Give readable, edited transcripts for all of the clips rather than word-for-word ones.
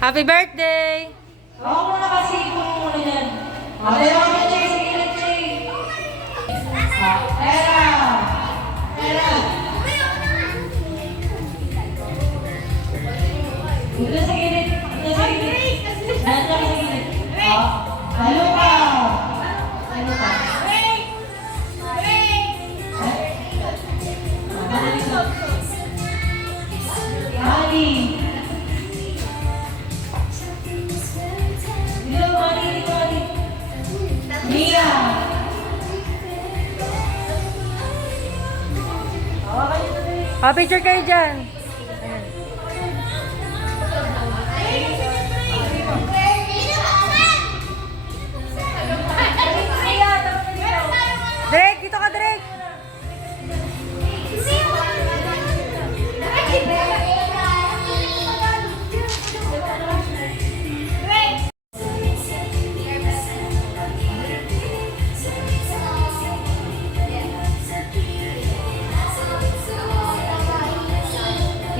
Happy birthday! Ako muna kasi ikaw muna dyan. Happy birthday! Sige na, Jay! Era! Era! Dito sa gilid. Dito sa gilid. Dito sa gilid. Halo ka! Halo ka? Mali! Dito, Mali! Mali! Mia! Picture kayo dyan. Drake, dito ka, Drake.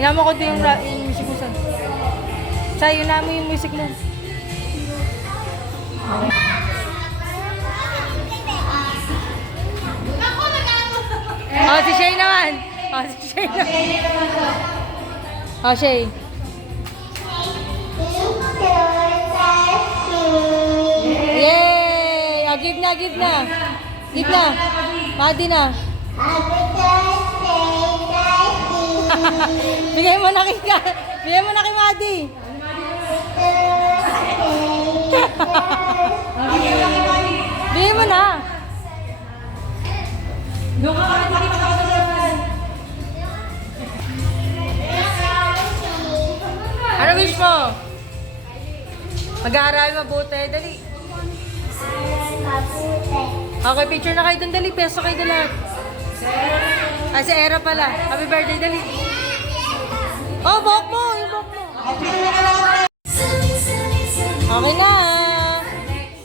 Hinama ko din yung music mo, San. Chay, hinama mo yung music mo. Oh, si Shay naman. Oh, si Shay naman. Oh, Shay. Yay! Oh, give na, give na. Give na. Madi na. Bigay mo na kay Bigay mo na kay Madi. Bigay mo na. Doon ka kami makikipag-usapan. Ano wish mo? Mag-aaral mabuti. Dali. Okay, picture na kayo dun. Dali. Peso kayo dun lahat. Ay, si Era pala. Happy birthday, dali. Oh, Bok!